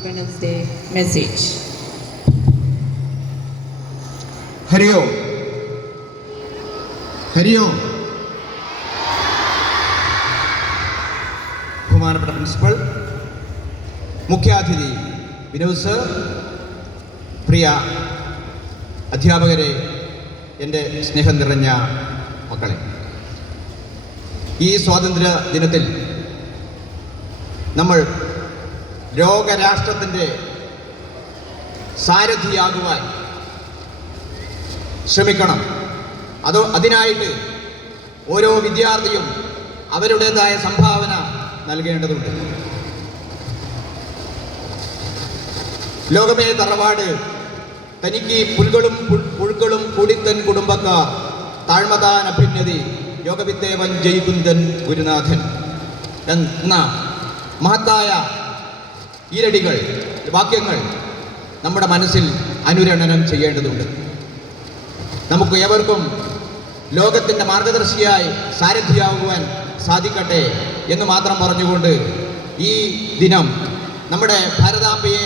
Independence Day message. Hari Om. Hari Om. ബഹുമാനപ്പെട്ട principal, മുഖ്യാതിഥി Vinod sir, പ്രിയ അധ്യാപകരെ, എൻ്റെ സ്നേഹം നിറഞ്ഞ മക്കളെ, ഈ സ്വാതന്ത്ര്യ ദിനത്തിൽ നമ്മൾ ലോകരാഷ്ട്രത്തിൻ്റെ സാരഥിയാകുവാൻ ശ്രമിക്കണം. അതിനായിട്ട് ഓരോ വിദ്യാർത്ഥിയും അവരുടേതായ സംഭാവന നൽകേണ്ടതുണ്ട്. ലോകമേ തറവാട് തനിക്ക് പുൽകളും പുഴുക്കളും കൂടിത്തൻ കുടുംബക്കാർ താഴ്മതാൻ അഭ്യുന്നതി യോഗവിത്തേവൻ ജയികുന്ദൻ ഗുരുനാഥൻ എന്ന മഹത്തായ ഈരടികൾ, വാക്യങ്ങൾ നമ്മുടെ മനസ്സിൽ അനുരണനം ചെയ്യേണ്ടതുണ്ട്. നമുക്ക് ഏവർക്കും ലോകത്തിൻ്റെ മാർഗദർശിയായി സാരഥിയാകുവാൻ സാധിക്കട്ടെ എന്ന് മാത്രം പറഞ്ഞുകൊണ്ട് ഈ ദിനം നമ്മുടെ ഭാരതാംബയെ